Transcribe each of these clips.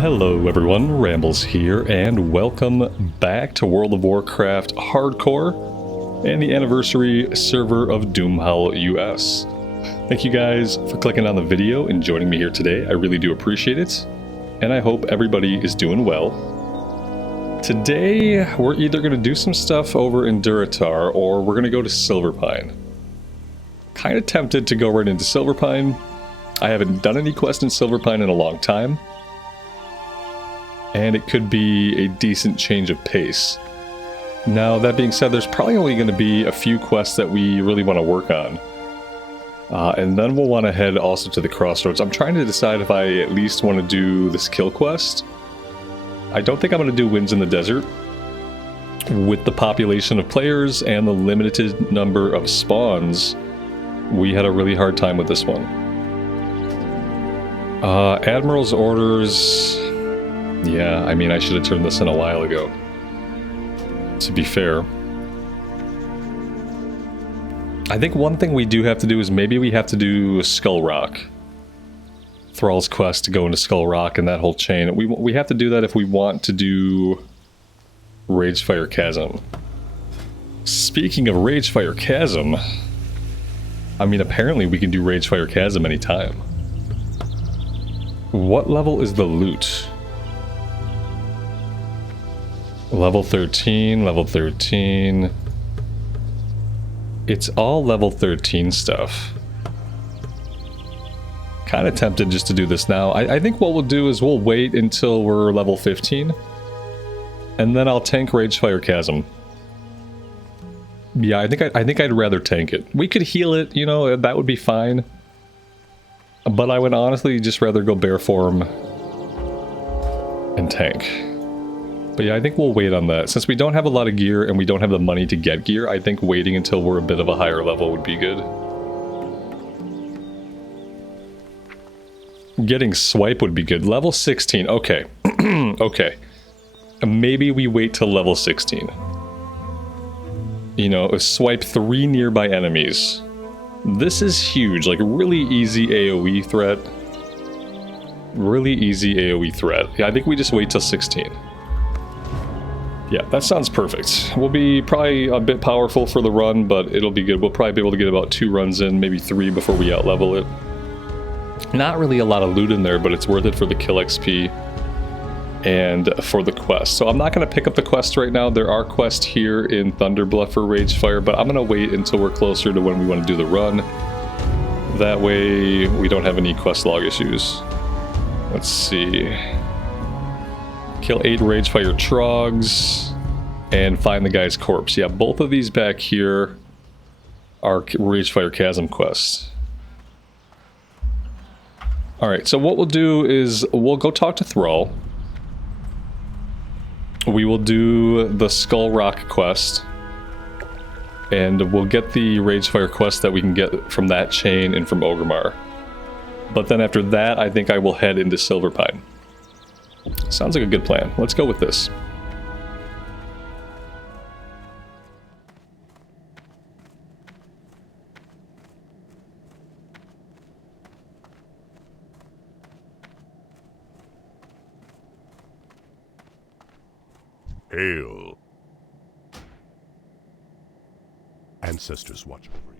Hello everyone, Rambles here, and welcome back to World of Warcraft Hardcore and the anniversary server of Doomhowl US. Thank you guys for clicking on the video and joining me here today. I really do appreciate it, and I hope everybody is doing well. Today, we're either going to do some stuff over in Durotar, or we're going to go to Silverpine. Kind of tempted to go right into Silverpine. I haven't done any quests in Silverpine in a long time, and it could be a decent change of pace. Now, that being said, there's probably only going to be a few quests that we really want to work on. And then we'll want to head also to the Crossroads. I'm trying to decide if I at least want to do this kill quest. I don't think I'm going to do Winds in the Desert. With the population of players and the limited number of spawns, we had a really hard time with this one. Admiral's Orders... Yeah, I mean, I should have turned this in a while ago, to be fair. I think one thing we do have to do is maybe we have to do Skull Rock. Thrall's quest to go into Skull Rock and that whole chain. We have to do that if we want to do Ragefire Chasm. Speaking of Ragefire Chasm, I mean, apparently we can do Ragefire Chasm anytime. What level is the loot? Level 13, level 13. It's all level 13 stuff. Kind of tempted just to do this now. I think what we'll do is we'll wait until we're level 15. And then I'll tank Ragefire Chasm. Yeah, I think I'd rather tank it. We could heal it, you know, that would be fine. But I would honestly just rather go bear form and tank. But yeah, I think we'll wait on that. Since we don't have a lot of gear and we don't have the money to get gear, I think waiting until we're a bit of a higher level would be good. Getting swipe would be good. Level 16, okay. Okay. Maybe we wait till level 16. You know, swipe 3 nearby enemies. This is huge, like really easy AoE threat. Really easy AoE threat. Yeah, I think we just wait till 16. Yeah, that sounds perfect. We'll be probably a bit powerful for the run, but it'll be good. We'll probably be able to get about 2 runs in, maybe 3 before we outlevel it. Not really a lot of loot in there, but it's worth it for the kill XP and for the quest. So I'm not going to pick up the quest right now. There are quests here in Thunderbluff for Ragefire, but I'm going to wait until we're closer to when we want to do the run. That way we don't have any quest log issues. Let's see... Kill 8 Ragefire Trogs, and find the guy's corpse. Yeah, both of these back here are Ragefire Chasm quests. Alright, so what we'll do is we'll go talk to Thrall. We will do the Skull Rock quest. And we'll get the Ragefire quest that we can get from that chain and from Orgrimmar. But then after that, I think I will head into Silverpine. Sounds like a good plan. Let's go with this. Hail. Ancestors watch over you.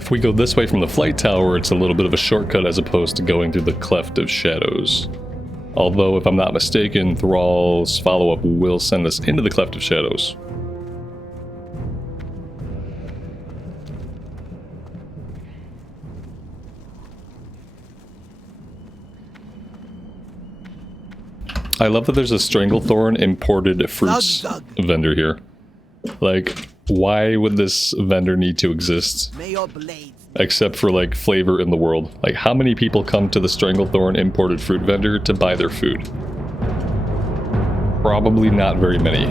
If we go this way from the flight tower, it's a little bit of a shortcut as opposed to going through the Cleft of Shadows. Although, if I'm not mistaken, Thrall's follow-up will send us into the Cleft of Shadows. I love that there's a Stranglethorn imported fruits vendor here. Like, why would this vendor need to exist? Except for, like, flavor in the world. Like, how many people come to the Stranglethorn imported fruit vendor to buy their food? Probably not very many.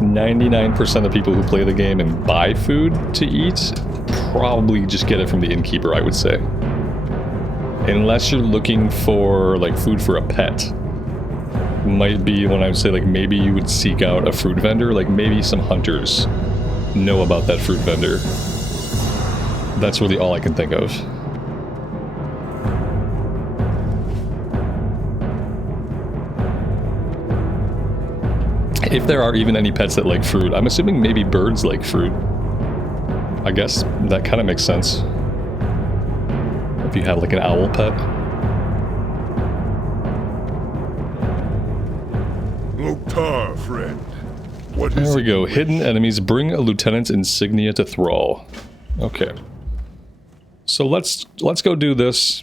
99% of people who play the game and buy food to eat probably just get it from the innkeeper, I would say. Unless you're looking for, like, food for a pet. Might be when I would say, like, maybe you would seek out a fruit vendor. Like, maybe some hunters know about that fruit vendor. That's really all I can think of. If there are even any pets that like fruit, I'm assuming maybe birds like fruit. I guess that kind of makes sense. If you have like an owl pet. Loktar, friend. What is There we go. Hidden enemies. Bring a lieutenant's insignia to Thrall. Okay. So let's go do this.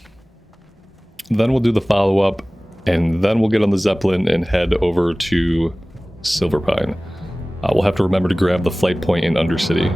Then we'll do the follow-up. And then we'll get on the Zeppelin and head over to Silverpine. We'll have to remember to grab the flight point in Undercity.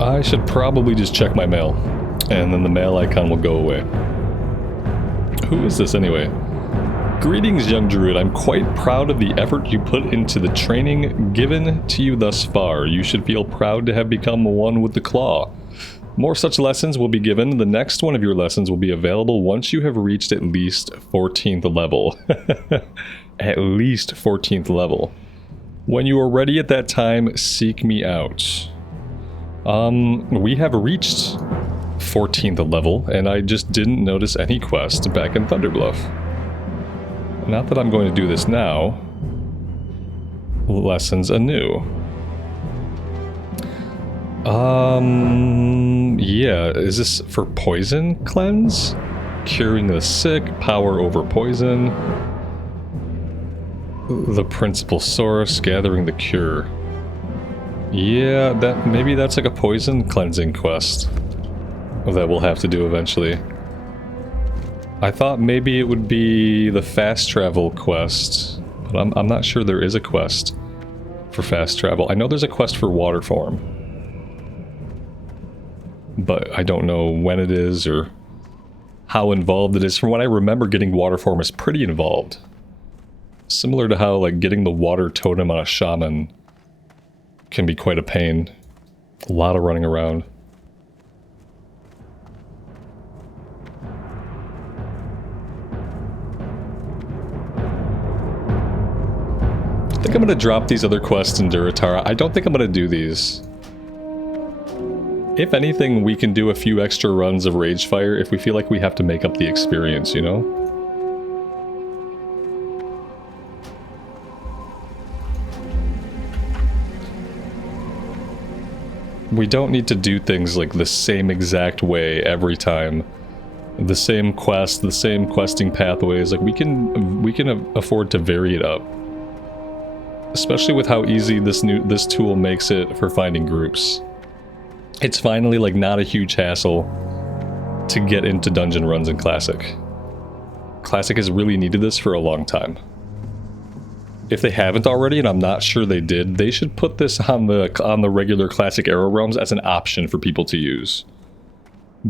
I should probably just check my mail, and then the mail icon will go away. Who is this anyway? Greetings, young Druid. I'm quite proud of the effort you put into the training given to you thus far. You should feel proud to have become one with the Claw. More such lessons will be given. The next one of your lessons will be available once you have reached at least 14th level. At least 14th level. When you are ready at that time, seek me out. We have reached 14th level, and I just didn't notice any quest back in Thunderbluff. Not that I'm going to do this now. Lessons anew. Yeah, is this for poison cleanse? Curing the sick, power over poison. The principal source, gathering the cure. Yeah, maybe that's like a poison cleansing quest that we'll have to do eventually. I thought maybe it would be the fast travel quest, but I'm not sure there is a quest for fast travel. I know there's a quest for water form, but I don't know when it is or how involved it is. From what I remember, getting water form is pretty involved. Similar to how like getting the water totem on a shaman can be quite a pain. A lot of running around. I think I'm going to drop these other quests in Duratara. I don't think I'm going to do these. If anything, we can do a few extra runs of Ragefire if we feel like we have to make up the experience, you know? We don't need to do things like the same exact way every time. The same quest, the same questing pathways. Like we can afford to vary it up. Especially with how easy this tool makes it for finding groups. It's finally like not a huge hassle to get into dungeon runs in Classic. Classic has really needed this for a long time. If they haven't already, and I'm not sure they did, they should put this on the regular Classic Arrow Realms as an option for people to use.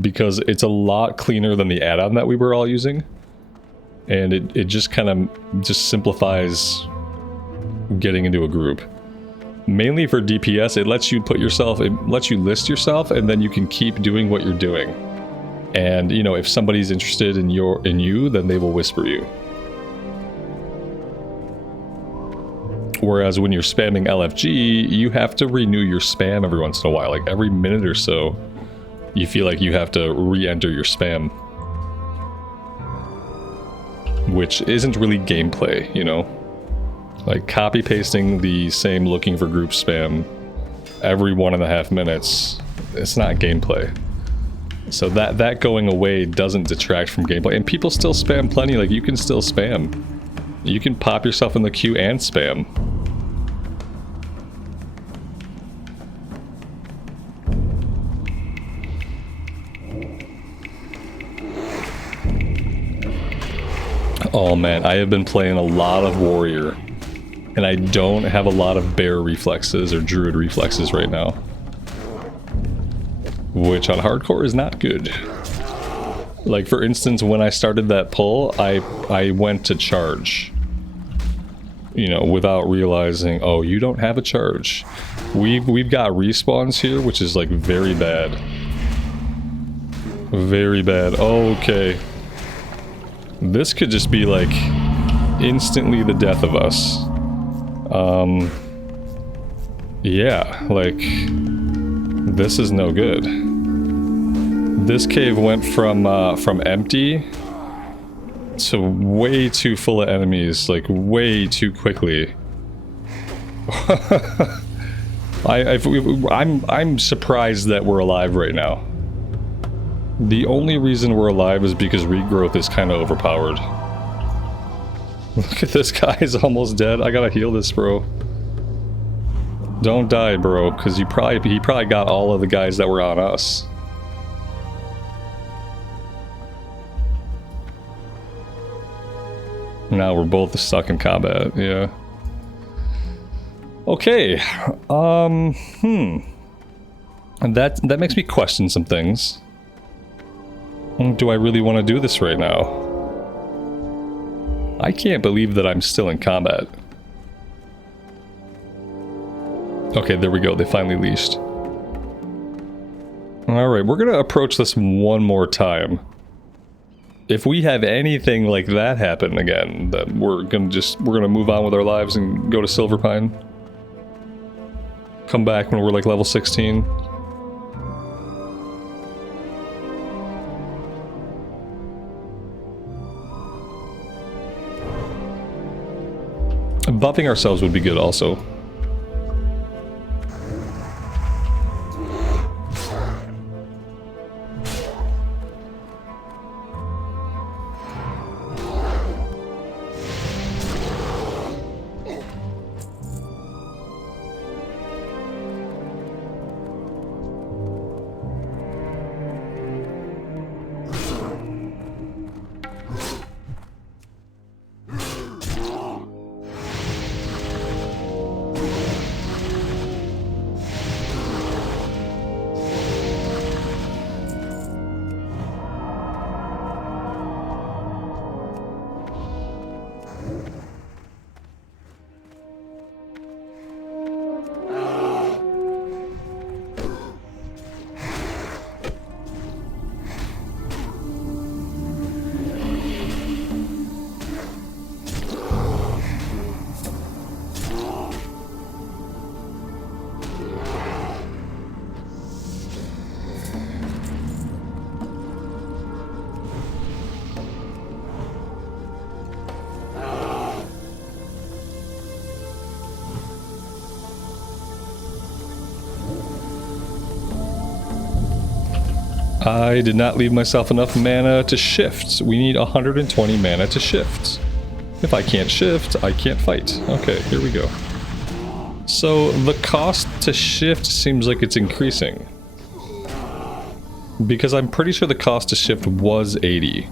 Because it's a lot cleaner than the add-on that we were all using. And it just kind of just simplifies getting into a group. Mainly for DPS, it lets you list yourself, and then you can keep doing what you're doing. And, you know, if somebody's interested in you, then they will whisper you. Whereas when you're spamming LFG, you have to renew your spam every once in a while. Like every minute or so, you feel like you have to re-enter your spam. Which isn't really gameplay, you know? Like copy-pasting the same looking for group spam every 1.5 minutes, it's not gameplay. So that going away doesn't detract from gameplay. And people still spam plenty, like you can still spam. You can pop yourself in the queue and spam. Oh man, I have been playing a lot of Warrior. And I don't have a lot of bear reflexes or druid reflexes right now. Which on hardcore is not good. Like for instance, when I started that pull, I went to charge. You know, without realizing, oh, you don't have a charge. We've got respawns here, which is like very bad. Very bad. Okay. This could just be like instantly the death of us. Yeah, like, this is no good. This cave went from empty to way too full of enemies, like, way too quickly. I'm surprised that we're alive right now. The only reason we're alive is because regrowth is kind of overpowered. Look at this guy, he's almost dead. I gotta heal this, bro. Don't die, bro, because he probably got all of the guys that were on us. Now we're both stuck in combat, yeah. Okay, and that makes me question some things. Do I really want to do this right now? I can't believe that I'm still in combat. Okay, there we go. They finally leashed. Alright, we're gonna approach this one more time. If we have anything like that happen again, then we're gonna move on with our lives and go to Silverpine. Come back when we're like level 16. Buffing ourselves would be good also. I did not leave myself enough mana to shift. We need 120 mana to shift. If I can't shift, I can't fight. Okay, here we go. So the cost to shift seems like it's increasing. Because I'm pretty sure the cost to shift was 80.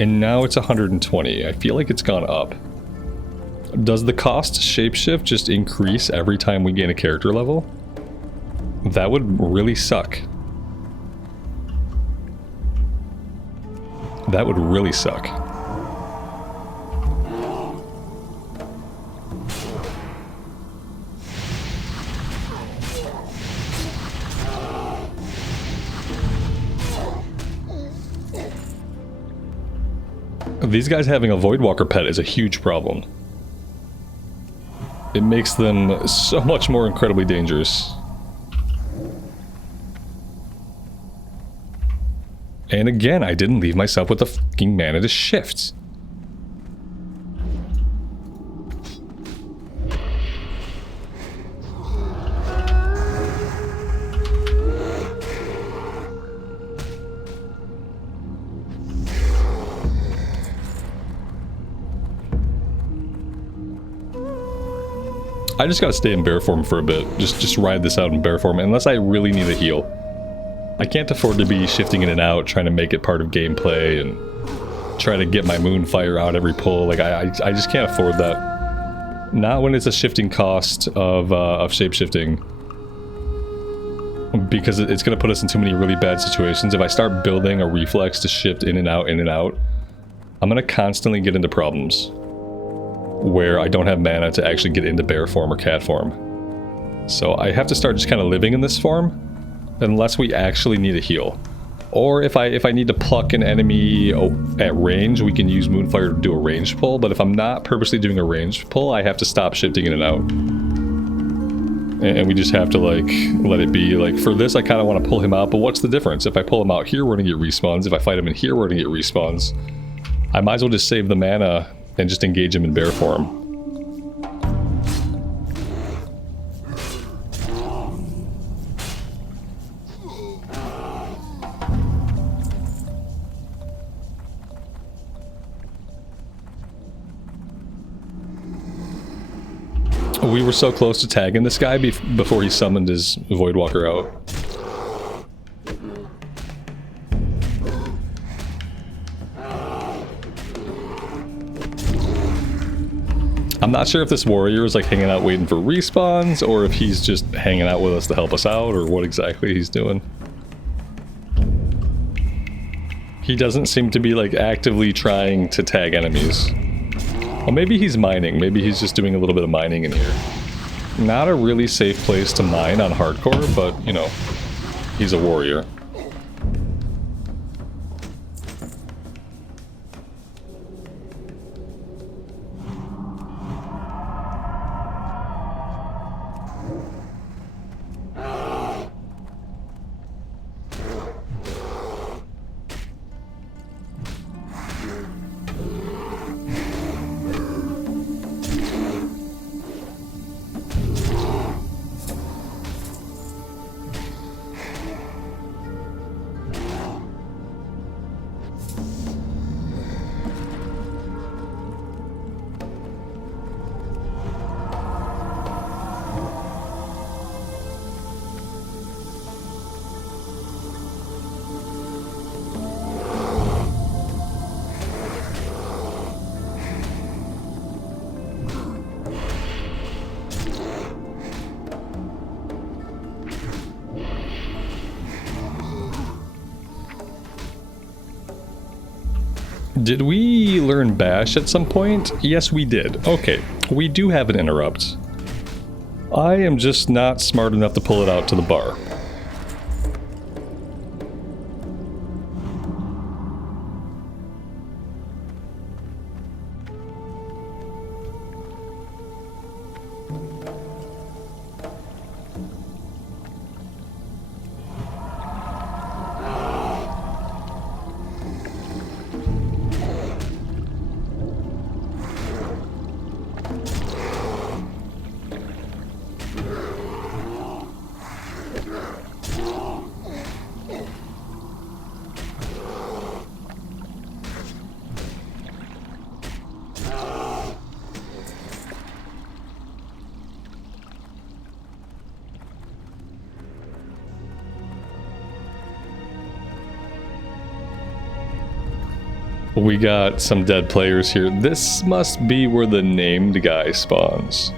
And now it's 120. I feel like it's gone up. Does the cost to shapeshift just increase every time we gain a character level? That would really suck. That would really suck. These guys having a Voidwalker pet is a huge problem. It makes them so much more incredibly dangerous. And again, I didn't leave myself with the fucking mana to shift. I just gotta stay in bear form for a bit. Just ride this out in bear form, unless I really need a heal. I can't afford to be shifting in and out, trying to make it part of gameplay, and try to get my Moonfire out every pull. Like, I just can't afford that. Not when it's a shifting cost of shapeshifting. Because it's going to put us in too many really bad situations. If I start building a reflex to shift in and out, I'm going to constantly get into problems where I don't have mana to actually get into bear form or cat form. So I have to start just kind of living in this form, unless we actually need a heal. Or if I need to pluck an enemy at range, we can use Moonfire to do a ranged pull, but if I'm not purposely doing a ranged pull, I have to stop shifting in and out. And we just have to, like, let it be. Like, for this, I kind of want to pull him out, but what's the difference? If I pull him out here, we're going to get respawns. If I fight him in here, we're going to get respawns. I might as well just save the mana and just engage him in bear form. We were so close to tagging this guy before he summoned his Voidwalker out. I'm not sure if this warrior is like hanging out waiting for respawns, or if he's just hanging out with us to help us out, or what exactly he's doing. He doesn't seem to be like actively trying to tag enemies. Well, maybe he's mining. Maybe he's just doing a little bit of mining in here. Not a really safe place to mine on hardcore, but, you know, he's a warrior. Did we learn Bash at some point? Yes, we did. Okay, we do have an interrupt. I am just not smart enough to pull it out to the bar. We got some dead players here. This must be where the named guy spawns.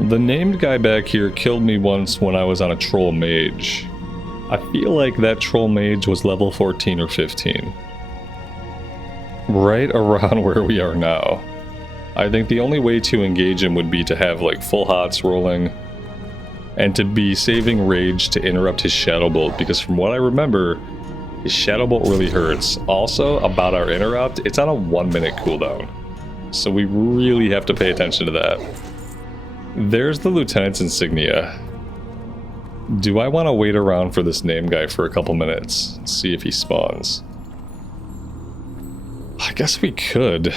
The named guy back here killed me once when I was on a troll mage. I feel like that troll mage was level 14 or 15. Right around where we are now. I think the only way to engage him would be to have like full hots rolling and to be saving rage to interrupt his shadow bolt, because from what I remember, his shadow bolt really hurts. Also, about our interrupt, it's on a 1 minute cooldown. So we really have to pay attention to that. There's the lieutenant's insignia. Do I want to wait around for this name guy for a couple minutes? See if he spawns. I guess we could.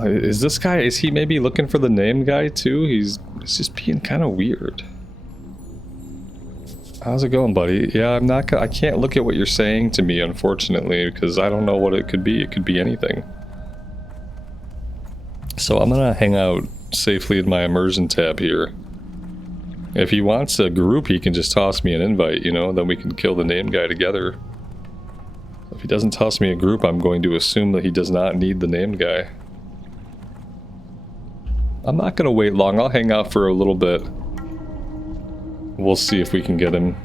Is this guy, is he maybe looking for the name guy too? He's just being kind of weird. How's it going, buddy? Yeah, I can't look at what you're saying to me, unfortunately, because I don't know what it could be. It could be anything. So I'm gonna hang out safely in my immersion tab here. If he wants a group, he can just toss me an invite, you know, then we can kill the name guy together. If he doesn't toss me a group, I'm going to assume that he does not need the named guy. I'm not gonna wait long. I'll hang out for a little bit. We'll see if we can get him.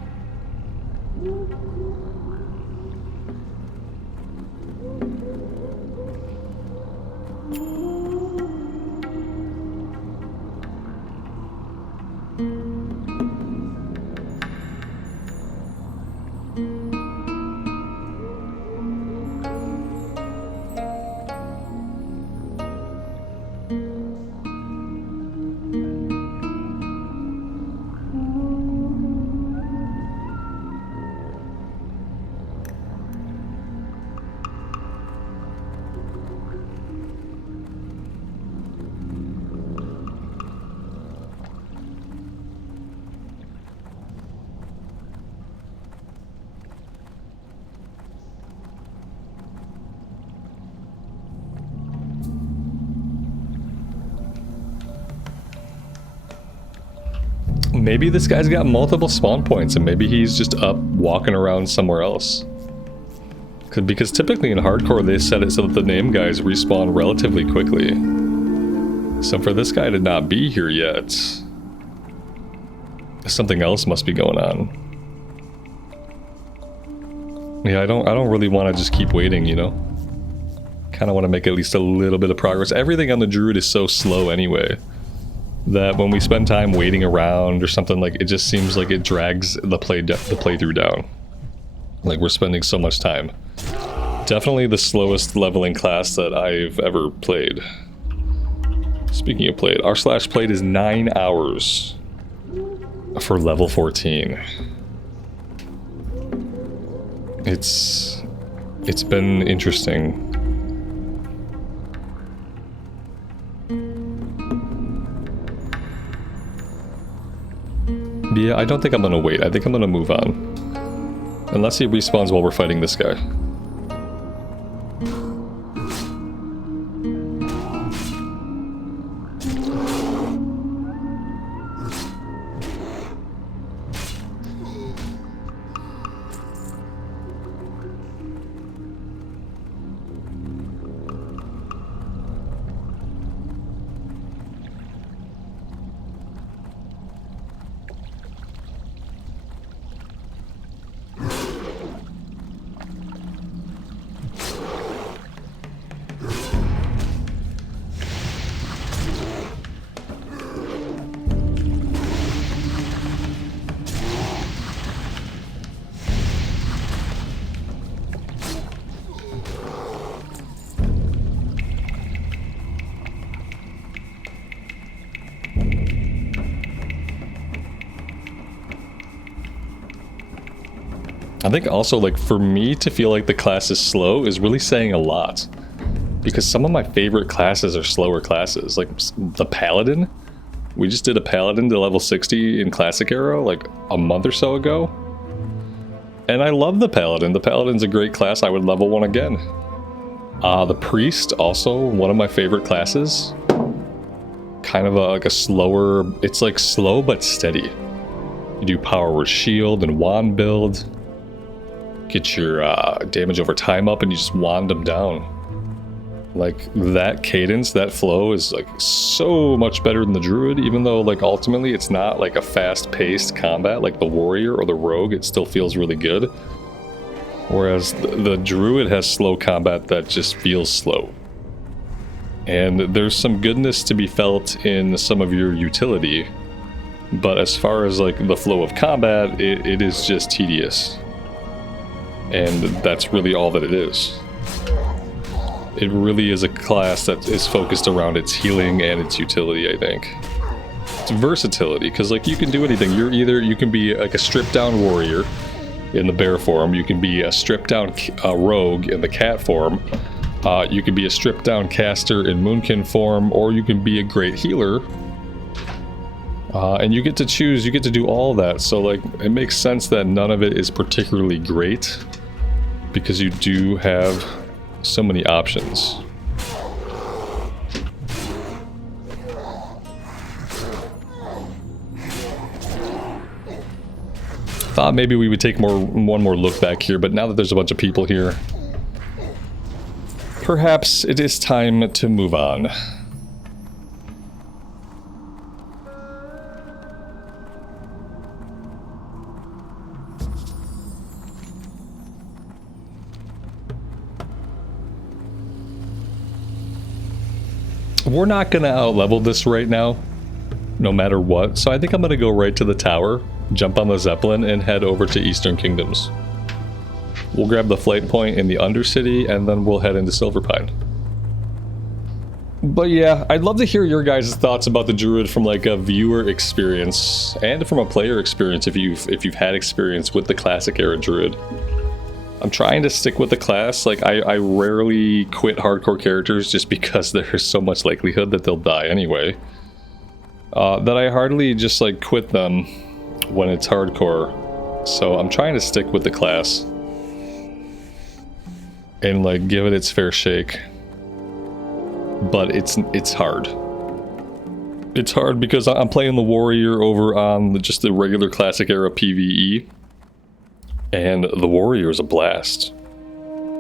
Maybe this guy's got multiple spawn points and maybe he's just up walking around somewhere else. Because typically in hardcore they set it so that the name guys respawn relatively quickly. So for this guy to not be here yet, something else must be going on. Yeah, I don't really want to just keep waiting, you know? Kind of want to make at least a little bit of progress. Everything on the Druid is so slow anyway, that when we spend time waiting around or something, like, it just seems like it drags the playthrough down. Like, we're spending so much time. Definitely the slowest leveling class that I've ever played. Speaking of played, our slash played is 9 hours for level 14. It's been interesting. Yeah, I don't think I'm gonna wait. I think I'm gonna move on. Unless he respawns while we're fighting this guy. think also, like, for me to feel like the class is slow is really saying a lot. Because some of my favorite classes are slower classes. Like, the Paladin. We just did a Paladin to level 60 in Classic Era, like, a month or so ago. And I love the Paladin. The Paladin's a great class. I would level one again. The Priest, also one of my favorite classes. Kind of like a slower... It's like slow but steady. You do Power Word Shield and Wand build. Get your damage over time up and you just wand them down. Like, that cadence, that flow is like so much better than the Druid, even though like ultimately it's not like a fast-paced combat like the Warrior or the Rogue. It still feels really good. Whereas the Druid has slow combat that just feels slow. And there's some goodness to be felt in some of your utility, but as far as like the flow of combat, it is just tedious. And that's really all that it is. It really is a class that is focused around its healing and its utility, I think. It's versatility, because like you can do anything. You can be like a stripped down warrior in the bear form, you can be a stripped down rogue in the cat form, you can be a stripped down caster in moonkin form, or you can be a great healer. And you get to choose, you get to do all that, so like it makes sense that none of it is particularly great, because you do have so many options. Thought maybe we would take one more look back here, but now that there's a bunch of people here, perhaps it is time to move on. We're not going to out-level this right now, no matter what, so I think I'm going to go right to the tower, jump on the Zeppelin, and head over to Eastern Kingdoms. We'll grab the flight point in the Undercity, and then we'll head into Silverpine. But yeah, I'd love to hear your guys' thoughts about the Druid from like a viewer experience, and from a player experience if you've had experience with the Classic Era Druid. I'm trying to stick with the class. Like, I rarely quit hardcore characters just because there's so much likelihood that they'll die anyway. That I hardly just, like, quit them when it's hardcore. So I'm trying to stick with the class. And, like, give it its fair shake. But it's hard. It's hard because I'm playing the Warrior over on just the regular Classic Era PvE. And the Warrior is a blast.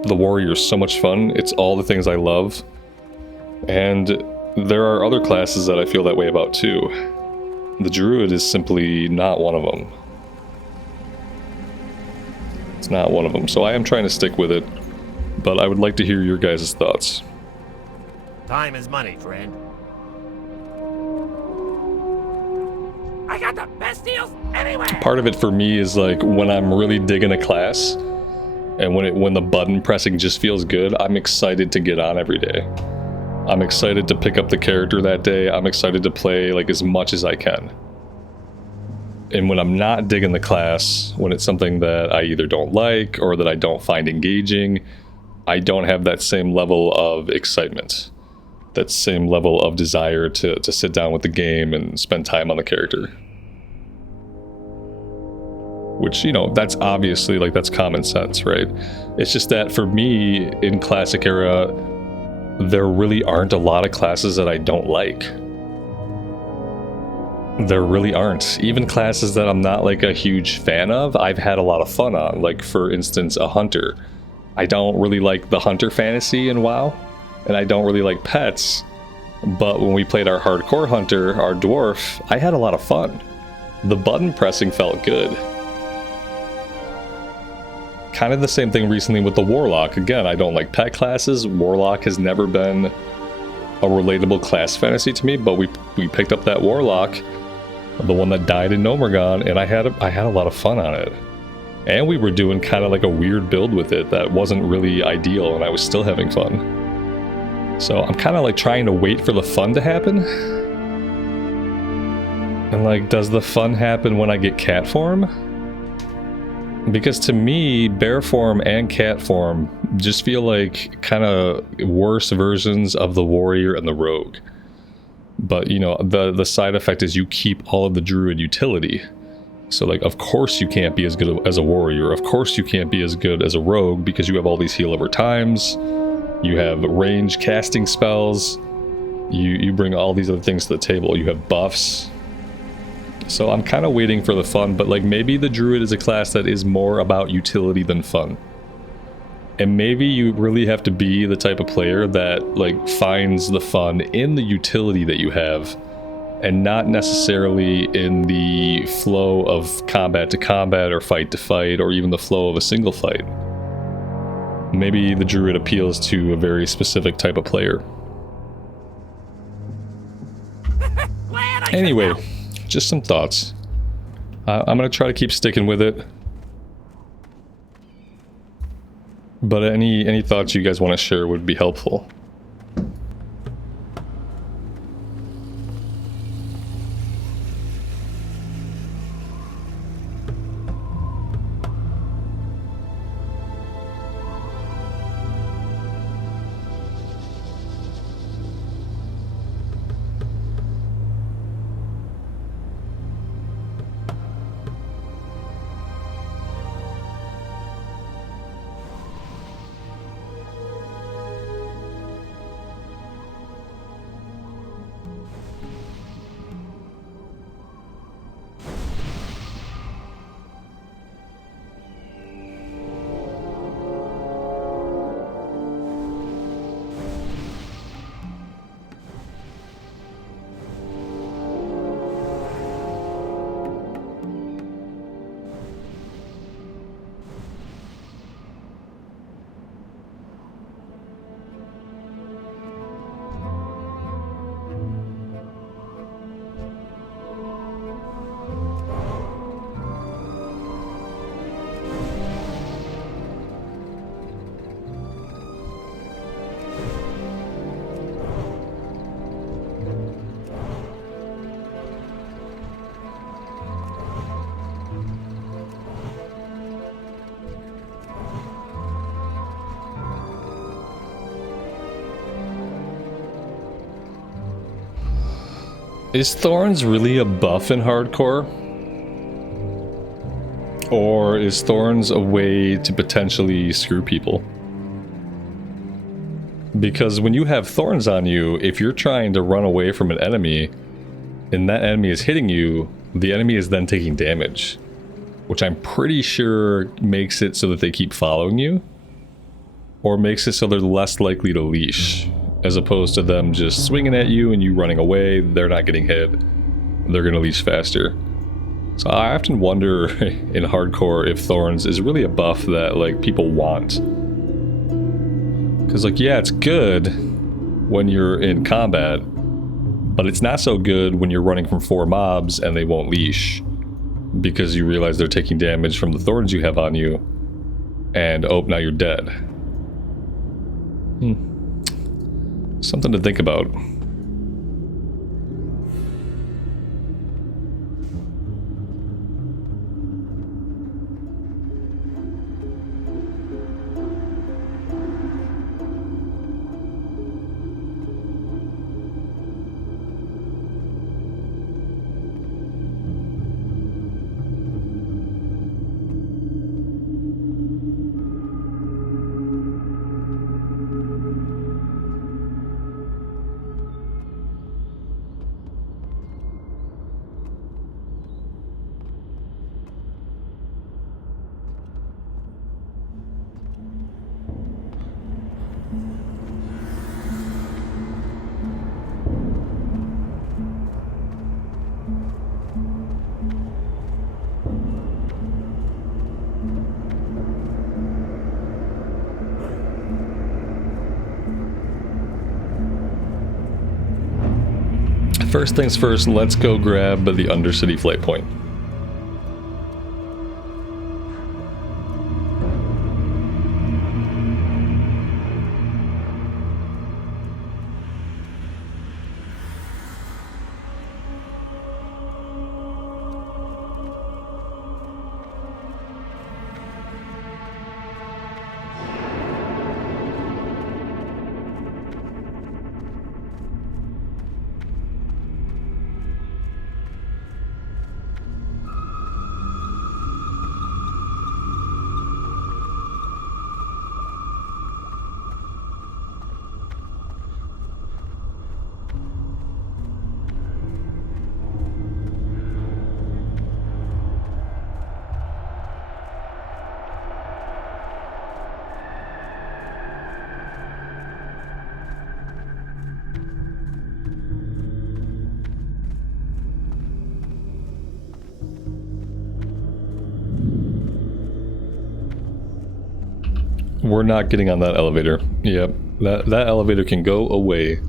The Warrior is so much fun. It's all the things I love. And there are other classes that I feel that way about too. The Druid is simply not one of them. It's not one of them. So I am trying to stick with it. But I would like to hear your guys' thoughts. Time is money, friend. I got the best deals anywhere. Part of it for me is like when I'm really digging a class and when the button pressing just feels good, I'm excited to get on every day. I'm excited to pick up the character that day. I'm excited to play like as much as I can. And when I'm not digging the class, when it's something that I either don't like or that I don't find engaging, I don't have that same level of excitement. That same level of desire to sit down with the game and spend time on the character. Which, you know, that's obviously, like, that's common sense, right? It's just that for me, in Classic Era, there really aren't a lot of classes that I don't like. There really aren't. Even classes that I'm not, like, a huge fan of, I've had a lot of fun on. Like, for instance, a Hunter. I don't really like the Hunter fantasy in WoW. And I don't really like pets, but when we played our hardcore hunter, our dwarf, I had a lot of fun. The button pressing felt good. Kind of the same thing recently with the warlock. Again, I don't like pet classes. Warlock has never been a relatable class fantasy to me, but we picked up that warlock, the one that died in Nomergon, and I had a lot of fun on it. And we were doing kind of like a weird build with it that wasn't really ideal, and I was still having fun. So I'm kind of like trying to wait for the fun to happen. And like, does the fun happen when I get cat form? Because to me, bear form and cat form just feel like kind of worse versions of the warrior and the rogue. But, you know, the side effect is you keep all of the druid utility. So, like, of course you can't be as good as a warrior. Of course you can't be as good as a rogue because you have all these heal over times. You have range casting spells. You bring all these other things to the table. You have buffs. So I'm kind of waiting for the fun, but like maybe the druid is a class that is more about utility than fun. And maybe you really have to be the type of player that like finds the fun in the utility that you have and not necessarily in the flow of combat to combat or fight to fight or even the flow of a single fight. Maybe the druid appeals to a very specific type of player. Anyway, just some thoughts. I'm going to try to keep sticking with it. But any thoughts you guys want to share would be helpful. Is Thorns really a buff in hardcore? Or is Thorns a way to potentially screw people? Because when you have Thorns on you, if you're trying to run away from an enemy, and that enemy is hitting you, the enemy is then taking damage. Which I'm pretty sure makes it so that they keep following you. Or makes it so they're less likely to leash. As opposed to them just swinging at you and you running away, they're not getting hit. They're going to leash faster. So I often wonder in hardcore if Thorns is really a buff that like people want. Because like, yeah, it's good when you're in combat, but it's not so good when you're running from 4 mobs and they won't leash. Because you realize they're taking damage from the Thorns you have on you. And oh, now you're dead. Something to think about. First things first, let's go grab the Undercity flight point. We're not getting on that elevator. Yep, that elevator can go away.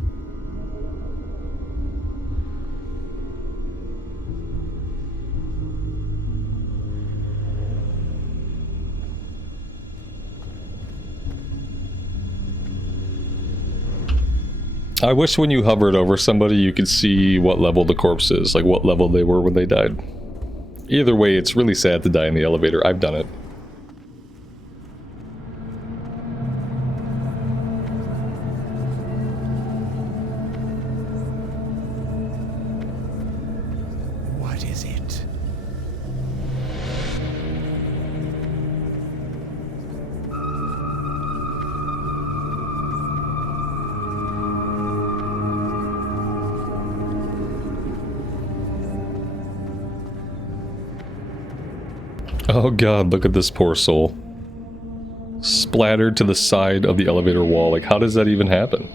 I wish when you hovered over somebody you could see what level the corpse is, like what level they were when they died. Either way, it's really sad to die in the elevator. I've done it. What is it? Oh god, look at this poor soul. Splattered to the side of the elevator wall. Like, how does that even happen?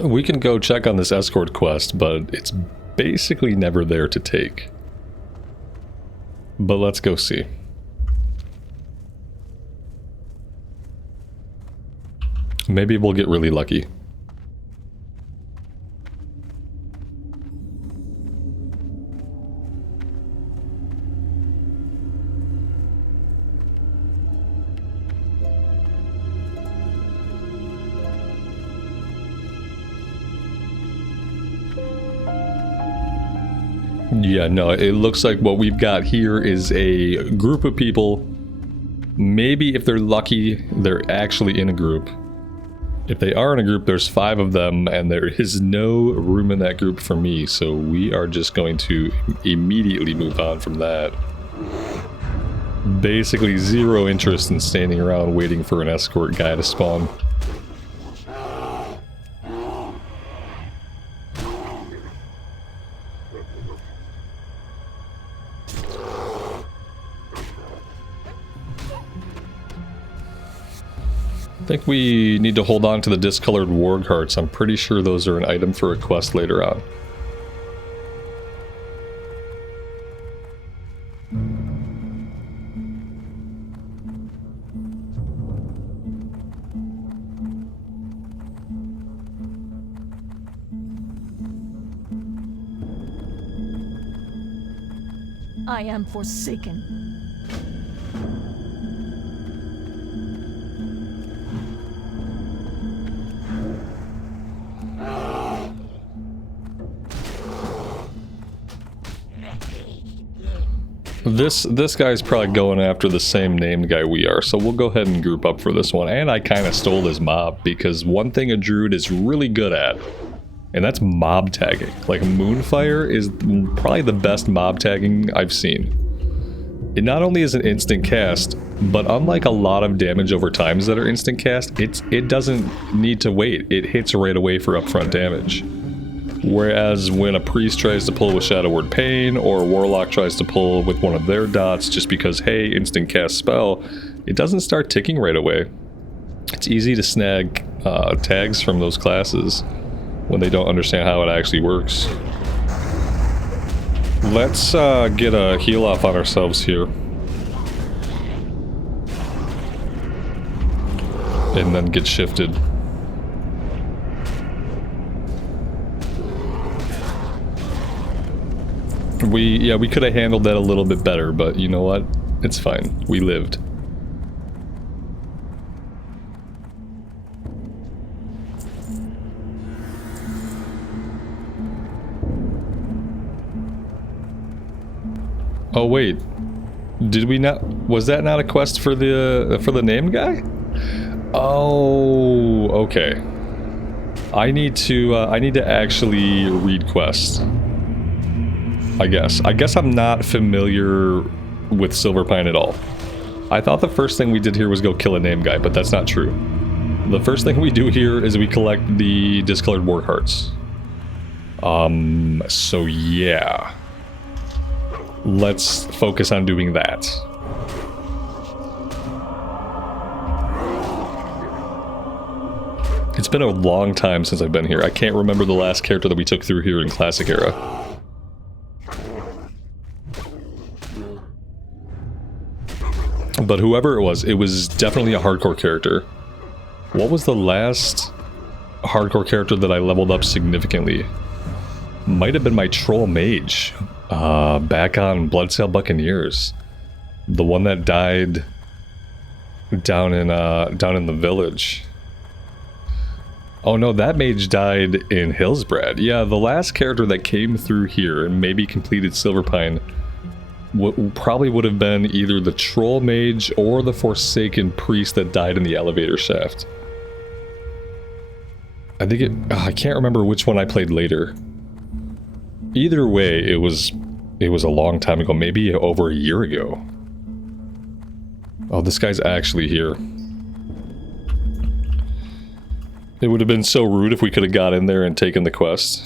We can go check on this escort quest, but it's basically never there to take. But let's go see. Maybe we'll get really lucky. Yeah, no, it looks like what we've got here is a group of people. Maybe if they're lucky, they're actually in a group. If they are in a group, there's 5 of them, and there is no room in that group for me, so we are just going to immediately move on from that. basically zero interest in standing around waiting for an escort guy to spawn. I think we need to hold on to the discolored warg hearts. I'm pretty sure those are an item for a quest later on. I am forsaken. This guy's probably going after the same named guy we are, so we'll go ahead and group up for this one. And I kind of stole his mob, because one thing a druid is really good at, and that's mob tagging. Like, Moonfire is probably the best mob tagging I've seen. It not only is an instant cast, but unlike a lot of damage over times that are instant cast, it doesn't need to wait. It hits right away for upfront damage. Whereas when a priest tries to pull with Shadow Word Pain, or a warlock tries to pull with one of their dots just because, hey, instant cast spell, it doesn't start ticking right away. It's easy to snag tags from those classes when they don't understand how it actually works. Let's get a heal off on ourselves here. And then get shifted. We could have handled that a little bit better, but you know what? It's fine. We lived. Oh wait. Did we not? Was that not a quest for the named guy? Oh, okay. I need to actually read quests. I guess I'm not familiar with Silverpine at all. I thought the first thing we did here was go kill a name guy, but that's not true. The first thing we do here is we collect the discolored warg hearts. So yeah. Let's focus on doing that. It's been a long time since I've been here. I can't remember the last character that we took through here in Classic Era. But whoever it was definitely a hardcore character. What was the last hardcore character that I leveled up significantly? Might have been my troll mage. Back on Bloodsail Buccaneers. The one that died down in the village. Oh no, that mage died in Hillsbrad. Yeah, the last character that came through here and maybe completed Silverpine probably would have been either the troll mage or the forsaken priest that died in the elevator shaft. I think I can't remember which one I played later. Either way, it was a long time ago, maybe over a year ago. Oh, this guy's actually here. It would have been so rude if we could have got in there and taken the quest.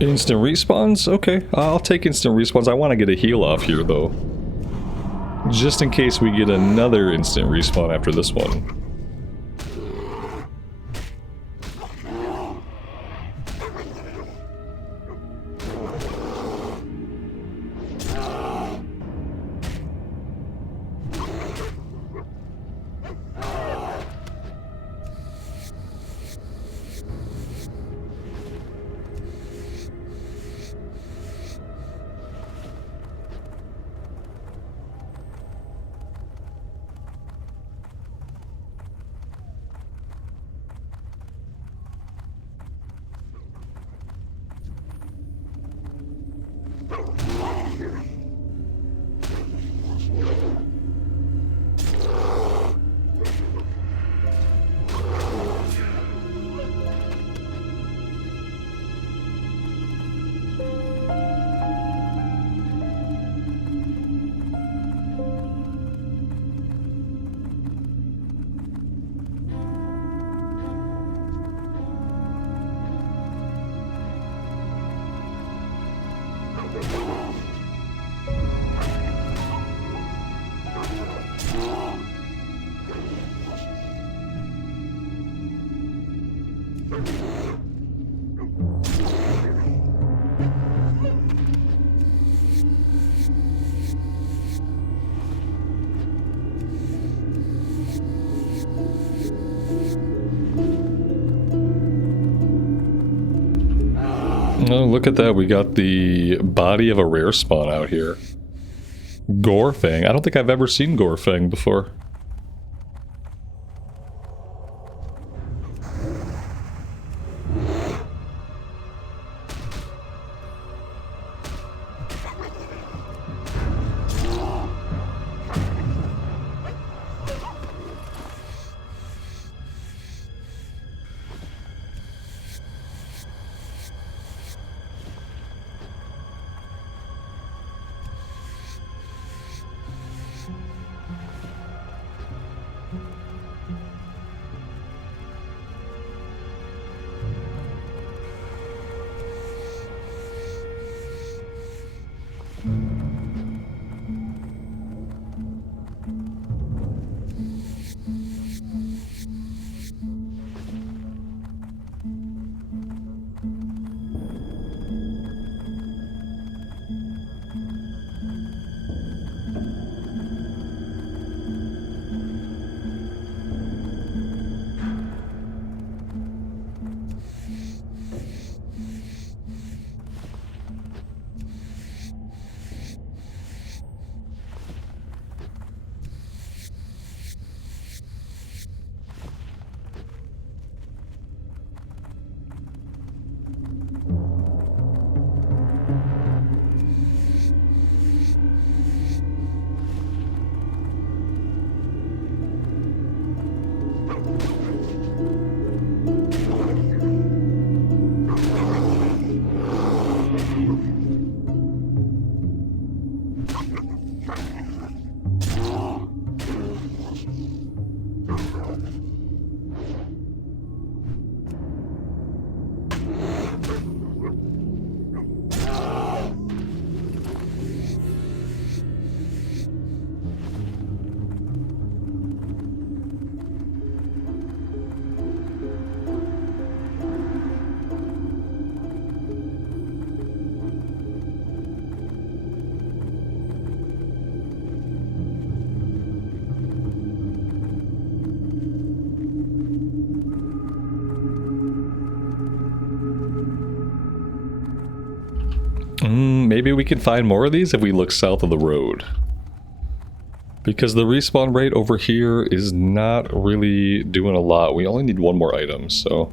Instant respawns? Okay, I'll take instant respawns. I want to get a heal off here, though. Just in case we get another instant respawn after this one. Oh, look at that. We got the body of a rare spawn out here. Gorfang. I don't think I've ever seen Gorfang before. Maybe we can find more of these if we look south of the road. Because the respawn rate over here is not really doing a lot. We only need one more item, so...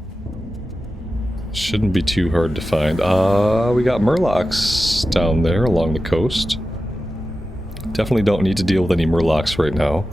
shouldn't be too hard to find. We got murlocs down there along the coast. Definitely don't need to deal with any murlocs right now.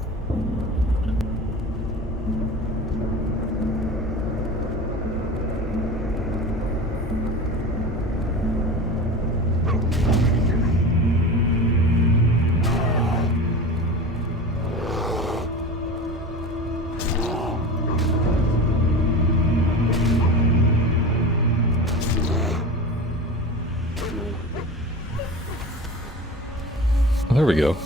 There we go.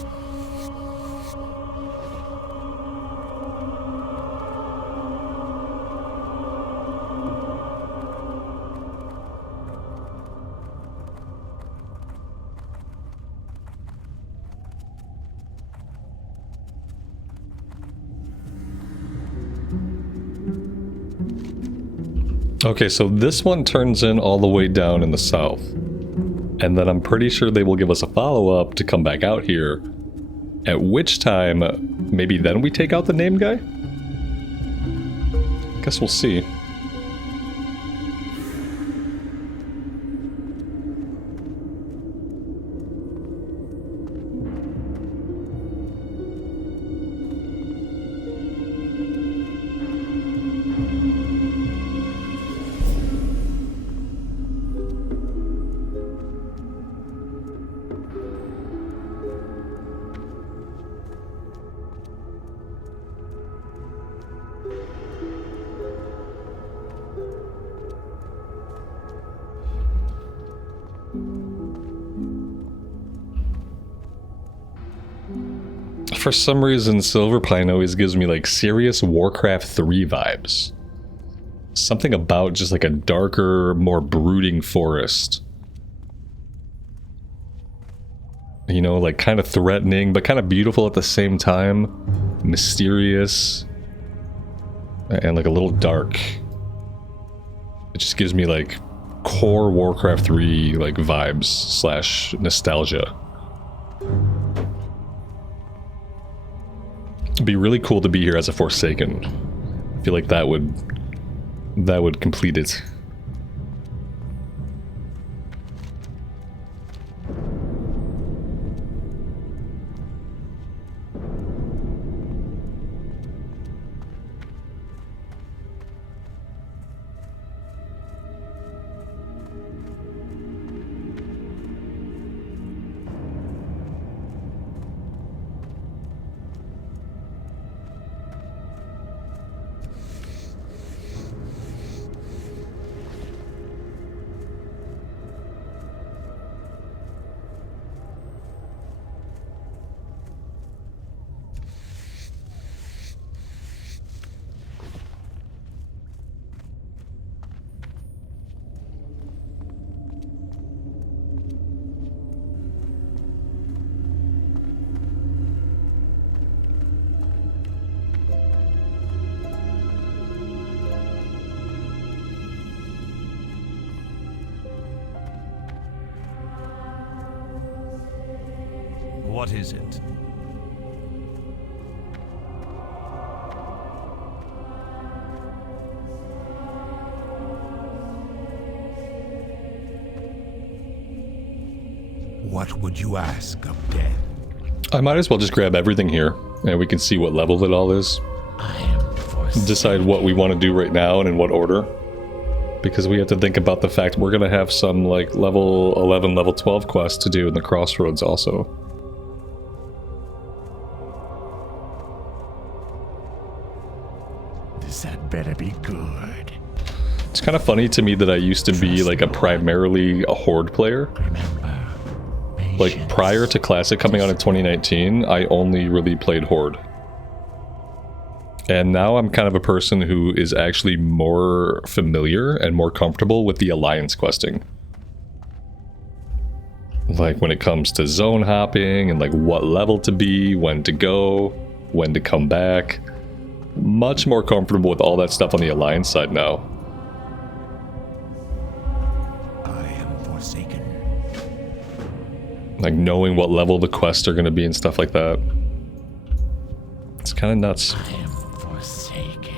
Okay, so this one turns in all the way down in the south. And then I'm pretty sure they will give us a follow-up to come back out here. At which time, maybe then we take out the name guy? Guess we'll see. For some reason, Silverpine always gives me like serious Warcraft 3 vibes. Something about just like a darker, more brooding forest. You know, like kind of threatening, but kind of beautiful at the same time. Mysterious. And like a little dark. It just gives me like core Warcraft 3 like vibes slash nostalgia. It'd be really cool to be here as a Forsaken. I feel like that would complete it. What is it? What would you ask of death? I might as well just grab everything here, and we can see what level it all is. I am forsaken. Decide what we want to do right now and in what order. Because we have to think about the fact we're going to have some like level 11, level 12 quests to do in the Crossroads also. This had better be good. It's kind of funny to me that I used to be like primarily a Horde player. Remember, Like prior to Classic coming out in 2019, I only really played Horde. And now I'm kind of a person who is actually more familiar and more comfortable with the Alliance questing. Like when it comes to zone hopping and like what level to be, when to go, when to come back. Much more comfortable with all that stuff on the Alliance side now. I am forsaken. Like knowing what level the quests are going to be and stuff like that. It's kind of nuts. I am forsaken.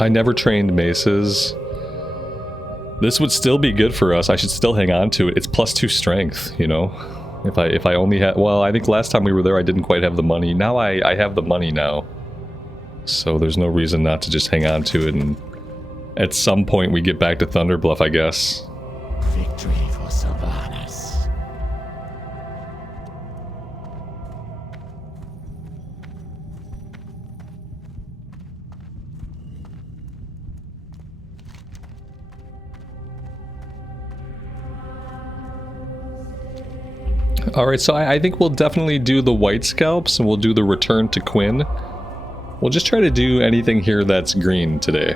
I never trained maces. This would still be good for us. I should still hang on to it. It's +2 strength, you know? If I only had... Well, I think last time we were there I didn't quite have the money. Now I have the money now. So there's no reason not to just hang on to it, and at some point we get back to Thunderbluff, I guess. Victory for Sylvanas. Alright, so I think we'll definitely do the white scalps, and we'll do the return to Quinn. We'll just try to do anything here that's green today.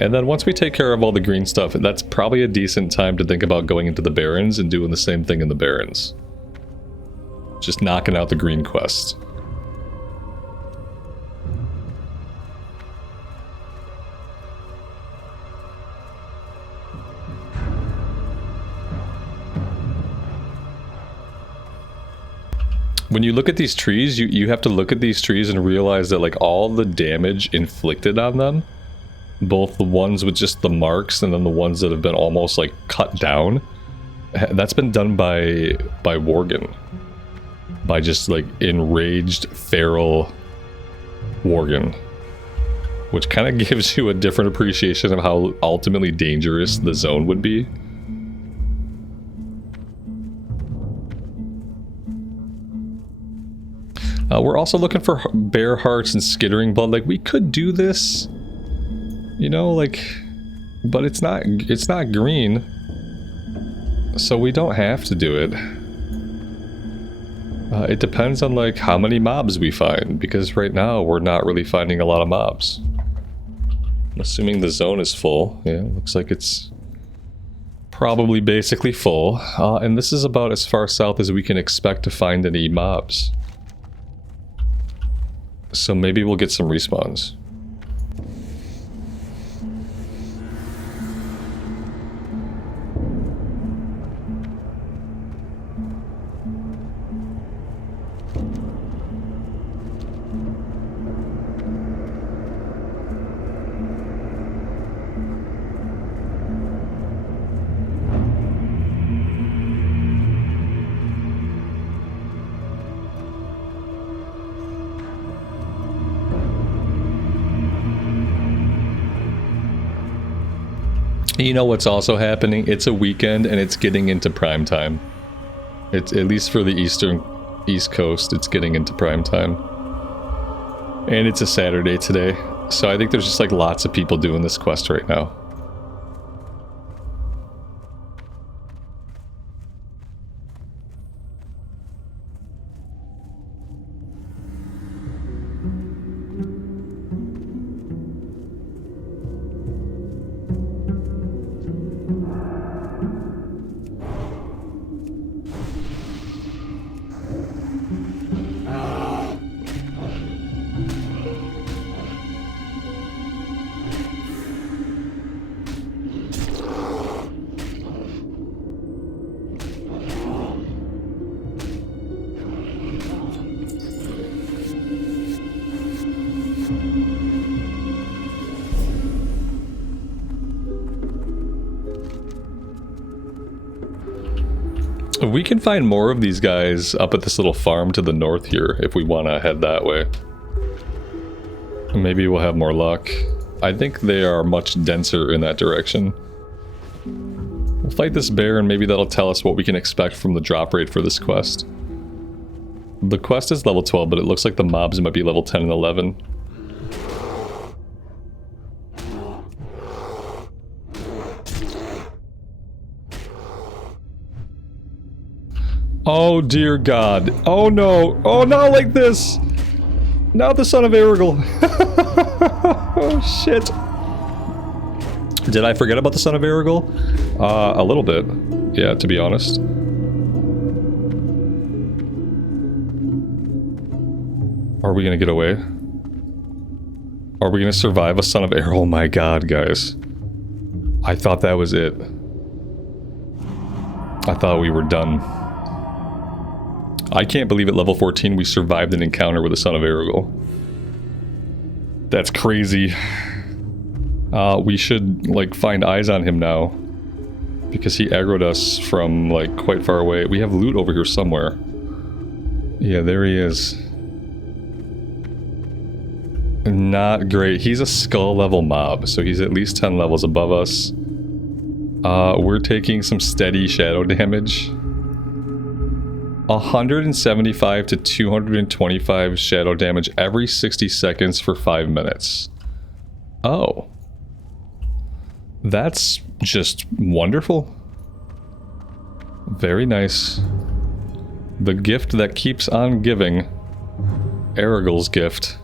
And then once we take care of all the green stuff, that's probably a decent time to think about going into the Barrens and doing the same thing in the Barrens. Just knocking out the green quest. When you look at these trees, you have to look at these trees and realize that like all the damage inflicted on them, both the ones with just the marks and then the ones that have been almost like cut down, that's been done by Worgen. By just like enraged feral Worgen. Which kind of gives you a different appreciation of how ultimately dangerous the zone would be. We're also looking for bear hearts and skittering blood. Like, we could do this, you know, like, but it's not green, so we don't have to do it. It depends on like how many mobs we find, because right now we're not really finding a lot of mobs. I'm assuming the zone is full. Yeah, looks like it's probably basically full. And this is about as far south as we can expect to find any mobs. So maybe we'll get some respawns. You know what's also happening? It's a weekend and it's getting into prime time. It's at least for the East Coast, it's getting into prime time. And it's a Saturday today, so I think there's just like lots of people doing this quest right now. We can find more of these guys up at this little farm to the north here if we want to head that way. Maybe we'll have more luck. I think they are much denser in that direction. We'll fight this bear and maybe that'll tell us what we can expect from the drop rate for this quest. The quest is level 12, but it looks like the mobs might be level 10 and 11. Oh dear God. Oh no. Oh, not like this. Not the son of Aragorn. Oh shit. Did I forget about the son of Aragorn? A little bit. Yeah, to be honest. Are we gonna get away? Are we gonna survive a son of Aragorn? Oh my God, guys. I thought that was it. I thought we were done. I can't believe at level 14 we survived an encounter with the son of Aragorn. That's crazy. We should, like, find eyes on him now. Because he aggroed us from, like, quite far away. We have loot over here somewhere. Yeah, there he is. Not great. He's a skull level mob, so he's at least 10 levels above us. We're taking some steady shadow damage. 175 to 225 shadow damage every 60 seconds for 5 minutes. Oh. That's just wonderful. Very nice. The gift that keeps on giving. Aragorn's gift.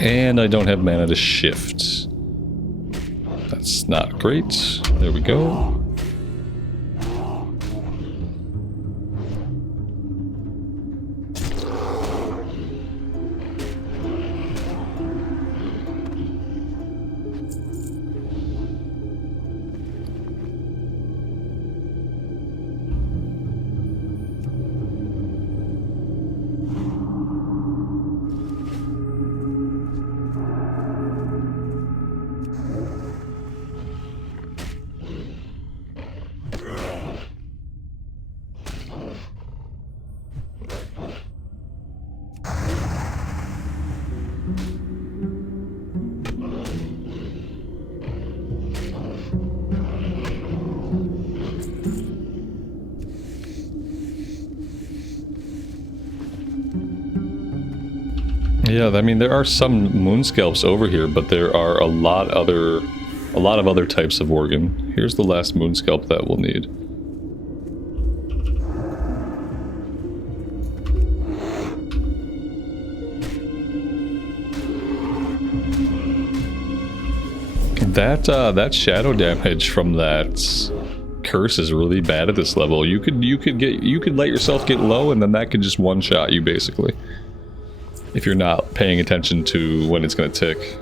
And I don't have mana to shift. That's not great. There we go. Yeah, I mean there are some moonscalps over here, but there are a lot of other types of organ. Here's the last moonscalp that we'll need. That shadow damage from that curse is really bad at this level. You could let yourself get low, and then that could just one-shot you basically. If you're not paying attention to when it's going to tick.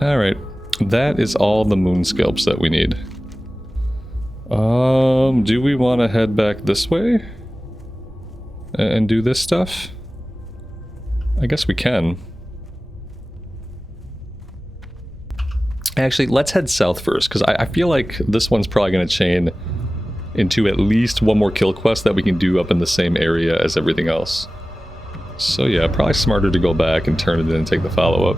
Alright, that is all the moonscalps that we need. Do we want to head back this way? And do this stuff? I guess we can. Actually, let's head south first, because I feel like this one's probably going to chain into at least one more kill quest that we can do up in the same area as everything else. So yeah, probably smarter to go back and turn it in and take the follow-up.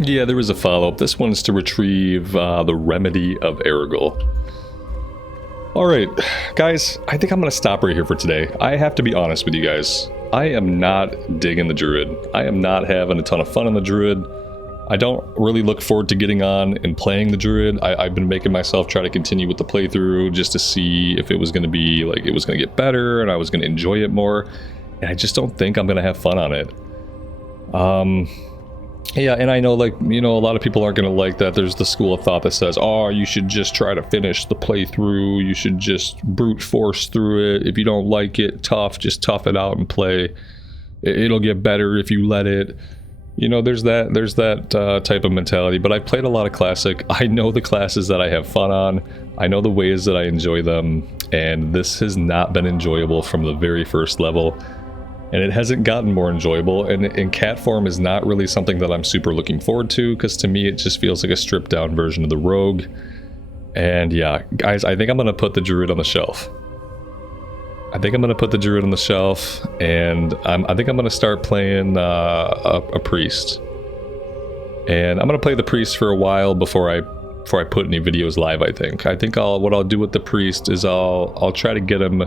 Yeah, there is a follow-up. This one's to retrieve the Remedy of Erigel. Alright, guys, I think I'm going to stop right here for today. I have to be honest with you guys. I am not digging the Druid. I am not having a ton of fun on the Druid. I don't really look forward to getting on and playing the Druid. I've been making myself try to continue with the playthrough just to see if it was going to be, like, it was going to get better and I was going to enjoy it more. And I just don't think I'm going to have fun on it. Yeah, and I know, like, you know, a lot of people aren't going to like that. There's the school of thought that says, oh, you should just try to finish the playthrough. You should just brute force through it. If you don't like it, just tough it out and play. It'll get better if you let it. You know, there's that type of mentality. But I've played a lot of Classic. I know the classes that I have fun on. I know the ways that I enjoy them. And this has not been enjoyable from the very first level. And it hasn't gotten more enjoyable, and cat form is not really something that I'm super looking forward to, because to me it just feels like a stripped down version of the rogue. And yeah, guys, I think I'm going to put the Druid on the shelf. I think I'm going to put the Druid on the shelf, and I think I'm going to start playing a Priest. And I'm going to play the Priest for a while before I put any videos live, I think. What I'll do with the Priest is I'll try to get him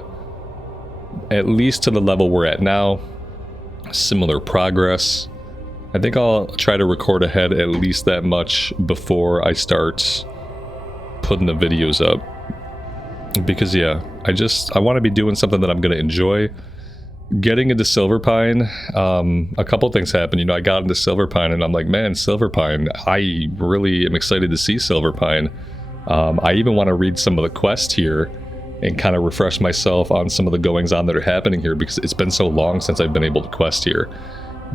at least to the level we're at now, similar progress. I think I'll try to record ahead at least that much before I start putting the videos up, because yeah, I want to be doing something that I'm going to enjoy. Getting into Silverpine, a couple things happened. You know, I got into Silverpine and I'm like, man, Silverpine, I really am excited to see Silverpine. I even want to read some of the quests here and kind of refresh myself on some of the goings on that are happening here, because it's been so long since I've been able to quest here.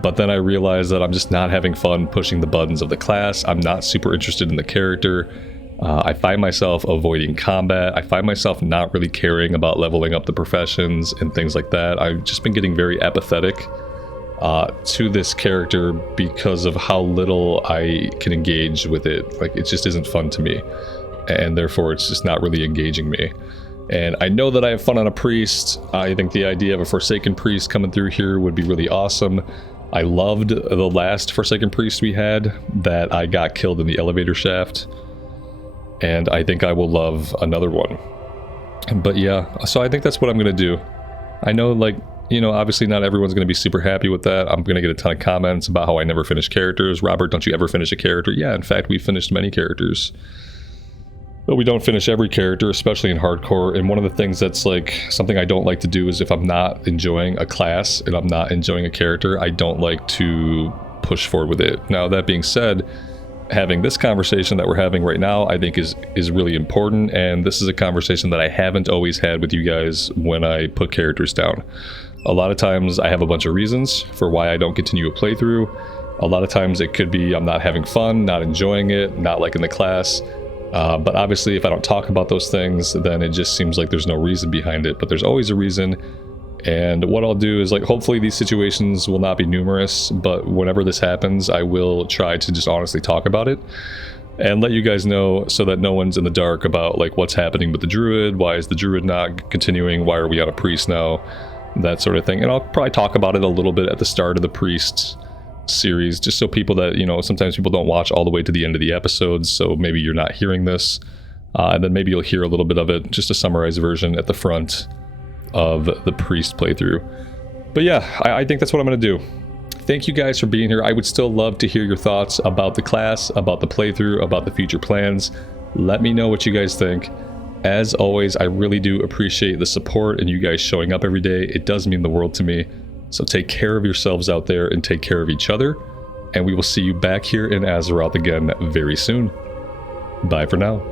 But then I realized that I'm just not having fun pushing the buttons of the class. I'm not super interested in the character. I find myself avoiding combat. I find myself not really caring about leveling up the professions and things like that. I've just been getting very apathetic to this character because of how little I can engage with it. Like, it just isn't fun to me, and therefore it's just not really engaging me. And I know that I have fun on a Priest. I think the idea of a Forsaken Priest coming through here would be really awesome. I loved the last Forsaken Priest we had that I got killed in the elevator shaft. And I think I will love another one. But yeah, so I think that's what I'm going to do. I know, like, you know, obviously not everyone's going to be super happy with that. I'm going to get a ton of comments about how I never finish characters. Robert, don't you ever finish a character? Yeah, in fact, we finished many characters. But we don't finish every character, especially in hardcore. And one of the things that's like something I don't like to do is if I'm not enjoying a class and I'm not enjoying a character, I don't like to push forward with it. Now, that being said, having this conversation that we're having right now, I think is really important. And this is a conversation that I haven't always had with you guys when I put characters down. A lot of times I have a bunch of reasons for why I don't continue a playthrough. A lot of times it could be I'm not having fun, not enjoying it, not liking the class. But obviously if I don't talk about those things, then it just seems like there's no reason behind it. But there's always a reason. And what I'll do is, like, hopefully these situations will not be numerous, but whenever this happens, I will try to just honestly talk about it and let you guys know, so that no one's in the dark about, like, what's happening with the Druid. Why is the Druid not continuing? Why are we on a Priest now? That sort of thing. And I'll probably talk about it a little bit at the start of the Priest series, just so people that, you know, sometimes people don't watch all the way to the end of the episodes, so maybe you're not hearing this, and then maybe you'll hear a little bit of it, just a summarized version at the front of the Priest playthrough. But yeah, I think that's what I'm going to do. Thank you guys for being here. I would still love to hear your thoughts about the class, about the playthrough, about the future plans. Let me know what you guys think. As always, I really do appreciate the support and you guys showing up every day. It does mean the world to me. So take care of yourselves out there and take care of each other. And we will see you back here in Azeroth again very soon. Bye for now.